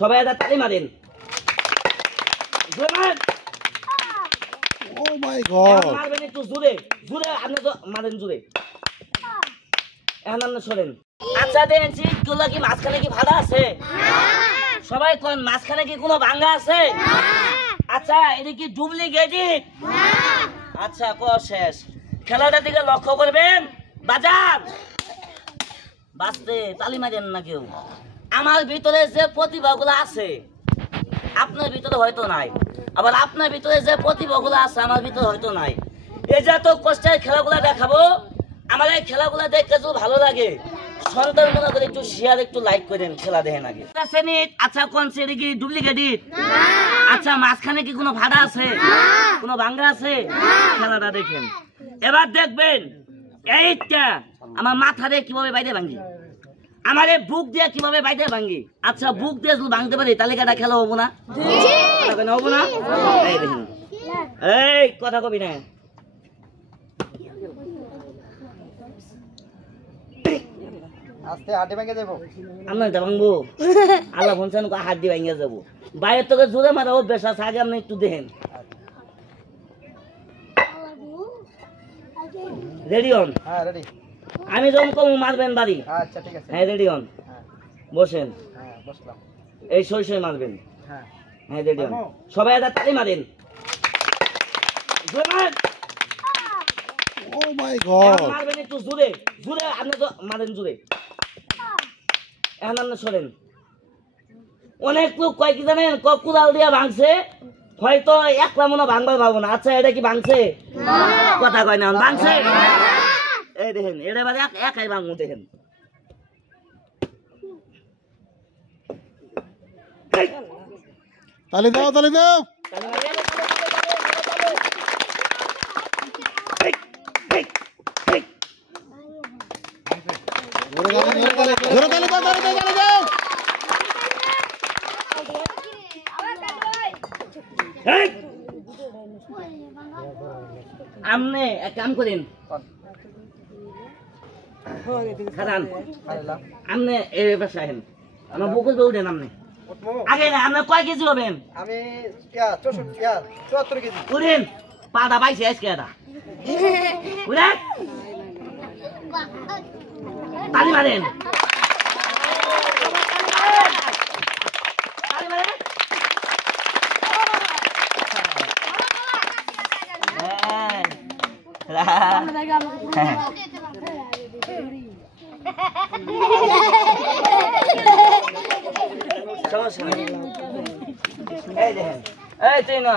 সবাই একটা তালি মারেন। ও মাই গড, মারবেন একটু জোরে জোরে, আপনি তো মারেন জোরে। এখন আপনি সরেন। আচ্ছা দেন সিটগুলো কি মাঝখানে কি ভাড়া আছে? সবাই কোন মাঝখানে কি কোনো ভাঙা আছে? আচ্ছা এটা কি ডুপ্লিকেট? আচ্ছা কর শেষ। খেলাটার দিকে লক্ষ্য করবেন। বাজার বাঁচতে তালি মারেন না কেউ। আমার ভিতরে যে প্রতিভাগুলো আছে আপনার ভিতরে হয়তো নাই, আবার আপনার ভিতরে যে প্রতিভাগুলো আছে আমার ভিতরে হয়তো নাই। এই যে এত কষ্টের খেলাগুলো দেখাবো, আমার এই খেলাগুলো দেখতে যদি ভালো লাগে সন্তান মনে করে একটু শেয়ার একটু লাইক করেন, খেলা দেখেন আগে। আচ্ছা কোন সেটা কি ডুপ্লিকেট? আচ্ছা মাঝখানে কি কোনো ভাড়া আছে, কোনো ভাঙ্গা আছে? খেলাটা দেখেন। এবার দেখবেন এইটা আমার মাথা দিয়ে কিভাবে বাইরে ভাঙ্গি, আমার এই বুক দিয়ে কিভাবে বাইরে ভাঙ্গি। আচ্ছা বুক দিয়ে যদি ভাঙতে পারি তাহলে কেটা খেলা হবো না? হবো না? এই দেখেন, এই কথা কবি না। আল্লাহ বলছেন হাত দিয়ে ভেঙে যাবো। বাইরের তোকে জোরে মারাবো বেশ আছে, আগে আপনি একটু দেখেন। Ready on? আমি যখন কম মারবেন বাড়ি। আচ্ছা ঠিক আছে, হ্যাঁ রেডি অন। বসেন, এই সই সই মারবেন। হ্যাঁ রেডি অন। সবাই একটা তালি মারেন। ও মাই গড, মারবেন একটু জোরে জোরে, আপনি তো মারেন জোরে। এখন আপনি সরেন। অনেক লোক কয় কি জানেন, কুড়াল দিয়া ভাঙছে, হয়তো একলা মনে ভাঙবার পাবো না। আচ্ছা এটা কি ভাঙছে? কথা কয় না, ভাঙছে। এই দেখেন এটা বাদে একাই ভাঙবো। দেখেন তালি দাও, তালি দাও। জোরে তালি দাও, তালি দাও, তালি দাও। আপনি এক কাম করেন, খারান আপনি এই ব্যবসা আহেন, আমার বকুল বে উঠেন। আপনি আগে না, আপনি কয় কেজি হবেন? আমি 74 কেজি। উঠেন, পাটা পাইছে আজকে এটা। উঠেন, তালি মারেন। সমস্যা নেই। এই দেখেন, এই তুই না